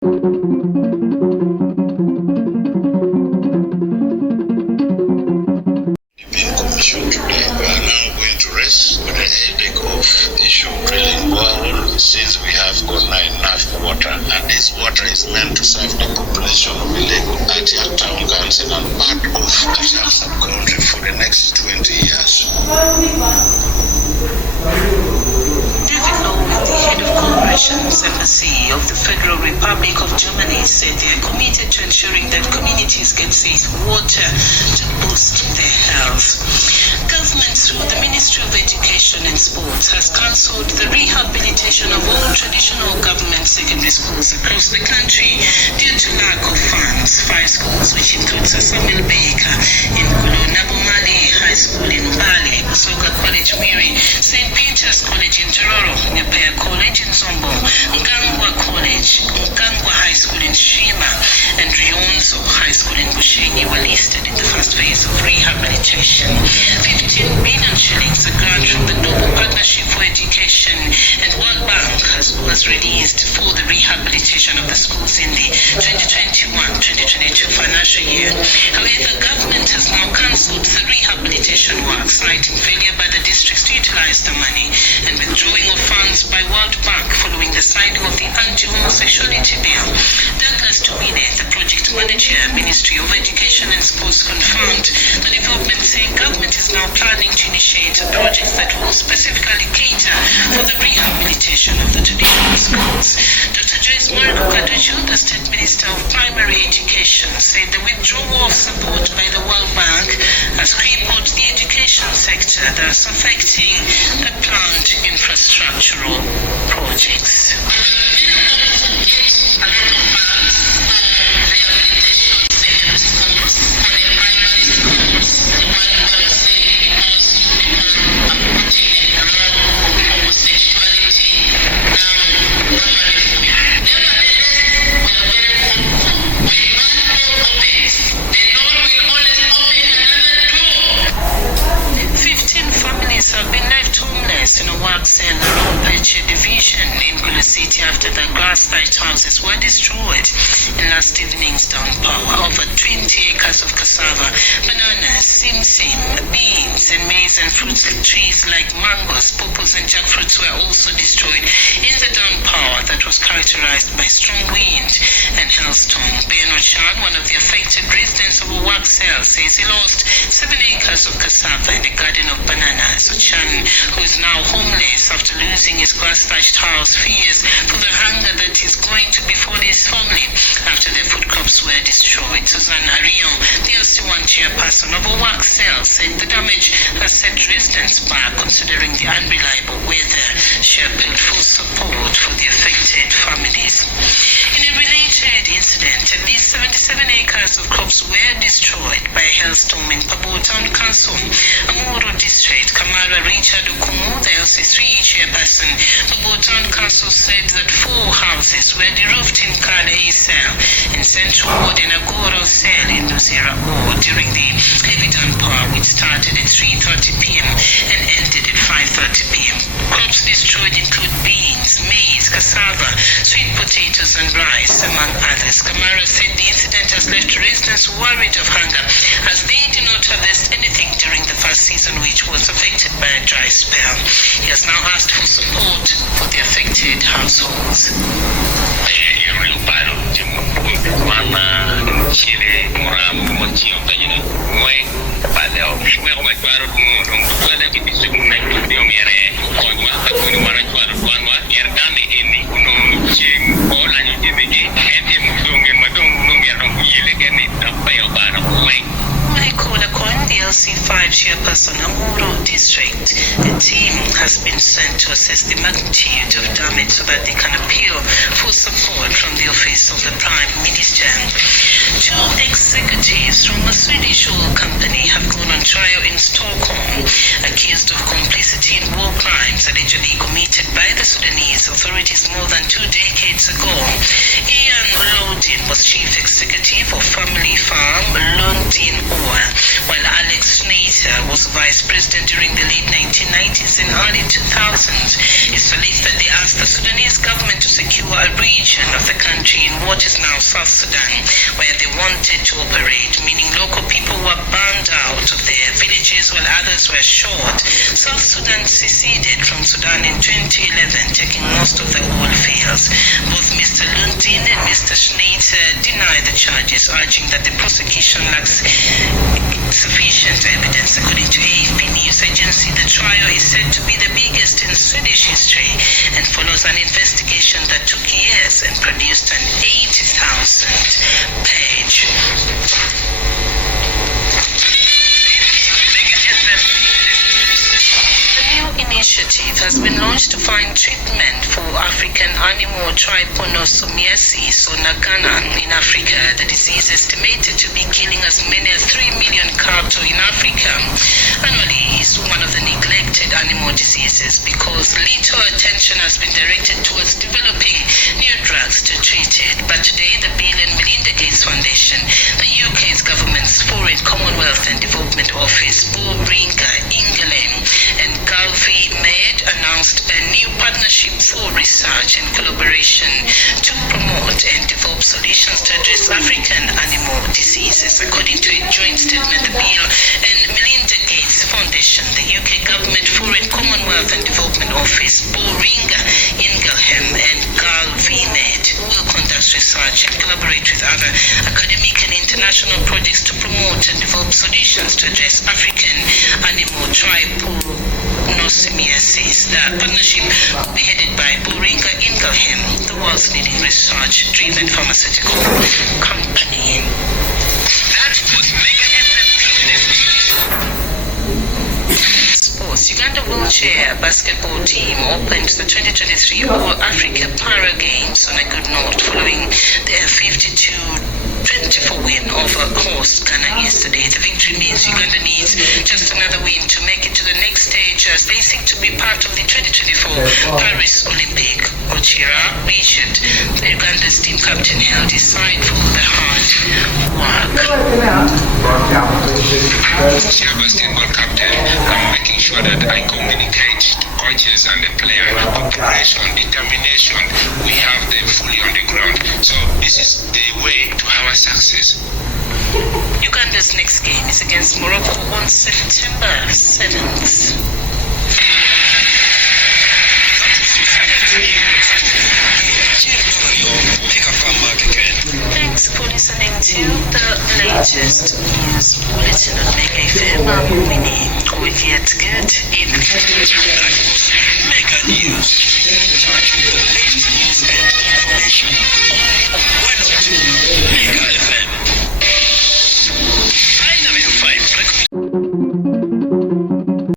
Commission today. We are now going to rest with the headache of issue drilling borehole since we have got not enough water, and this water is meant to serve the population of Ilego, Atiak Town Council and part of Atiak sub-country for the next 20 years. The head of Corporations Embassy of the Federal Republic of Germany said they are committed to ensuring that communities get safe water to boost their health. Government, through the Ministry of Education and Sports, has cancelled the rehabilitation of all traditional government secondary schools across the country due to lack of funds. 5 schools, which includes Samuel Baker in Gulu, Nabomali High School in Mbale, Basoga College Miri, St. Peter's College in Tororo, Nyapaya College in Zombo, Ngangwa College, Ngangwa High School in Shima, and Rionzo High School in Bushenyi were listed in the first phase of rehabilitation. 15 billion shillings, a grant from the Global Partnership for Education and World Bank was released for the rehabilitation of the schools in the 2021-2022 financial year. However, government has now cancelled the rehabilitation work, citing failure by the districts to utilize the money and withdrawing of funds by World Bank following the signing of the anti-homosexuality bill. Douglas Tumine, the project manager, Ministry of Education and Sports, confirmed the development, saying government is now planning to initiate projects that will specifically cater for the rehabilitation of the traditional schools. Dr. Joyce Marco Kaduchu, the State Minister of Primary Education, said the withdrawal of support by the World Bank has crippled the education sector, thus affecting the planned infrastructural projects. After the grass-thatched houses were destroyed in last evening's downpour. Over 20 acres of cassava, bananas, simsim, beans, and maize and fruit trees like mangoes, pawpaws, and jackfruits were also destroyed in the downpour that was characterized by strong wind and hailstorm. Bernard Chan, one of the affected residents of Owaksel, says he lost 7 acres of cassava and a garden of bananas. So Chan, who is now homeless after losing his grass-thatched house, fears for the hunger that is going to befall his family after their food crops were destroyed. Susan Arion, the LC1 chairperson of Owaksel, said the damage has set residents back, considering the unreliable weather. She appealed for support for the affected families. In a related incident, at least 77 acres of crops were destroyed by a hailstorm in Pabo Town Council, Amuru District. Kamara Richard Okumu, the LC3 chairperson, Pabo Town Council, said that 4 houses were deroofed in Kale Cell, in Central Ward and Agoro Cell in Nuzera Ward during the heavy downpour, which started at 3:30 p.m. and ended at 5:30 p.m. Crops destroyed include beans, maize, cassava, sweet potatoes, and rice, among others. Kamara said the incident has left residents worried of hunger, as they did not harvest anything during the first season, which was affected by a dry spell. He has now asked for support for the affected households. LC5 chairperson, Amuru District, the team has been sent to assess the magnitude of damage so that they can appeal for support from the Office of the Prime Minister. 2 executives from a Swedish oil company have gone on trial in Stockholm, accused of complicity in war crimes allegedly committed by the Sudanese authorities more than 2 decades ago. Ian Lodin was chief executive of family farm Lundin Oil, while Alex Schneiter was vice president during the late 1990s and early 2000s. It's believed that they asked the Sudanese government to secure a region of the country in what is now South Sudan, where they wanted to operate, meaning local people were burned out of their villages while others were shot. South Sudan seceded from Sudan in 2011, taking most of the oil fields. Both Mr. Lundin and Mr. Schneiter deny the charges, urging that the prosecution lacks sufficient evidence. According to AFP news agency, the trial is said to be the biggest in Swedish history and follows an investigation that took years and produced an 80,000-page. Initiative has been launched to find treatment for African animal Trypanosomiasis or Nagana in Africa. The disease is estimated to be killing as many as 3 million cattle in Africa. Annually, is one of the neglected animal diseases because little attention has been directed towards developing new drugs to treat it. But today, the Bill and Melinda Gates Foundation, the UK's government's Foreign Commonwealth and Development Office, Aringa, England, and Galvi Med announced a new partnership for research and collaboration to promote and develop solutions to address African animal diseases. According to a joint statement, the Bill and Melinda Gates Foundation, the UK Government Foreign Commonwealth and Development Office, Aringa, England, and Galvi Med will conduct research and collaborate with other academic and international projects to promote and develop solutions to address African animal Trypanosomiasis. The partnership will be headed by Aringa Ingelheim, the world's leading research-driven pharmaceutical company. That was Mega Sports. Uganda wheelchair basketball team opened the 2023 All-Africa Para Games on a good note following their 52-24 win over host Ghana yesterday. The victory means Uganda needs just another win to make it to the next stage as they seek to be part of the 2024 Paris Olympic. Ochira Richard, the Uganda's team captain, held his side for the hard work. Ochira basketball captain, I'm making sure that I communicate to coaches and the player preparation, determination. We have them fully on the ground. So this is the way to our success. Uganda's next game is against Morocco on September 7th. Thanks for listening to the latest news bulletin on Mega FM. I'm Winnie. We get good evening. Mega News. Touch with the latest news and information.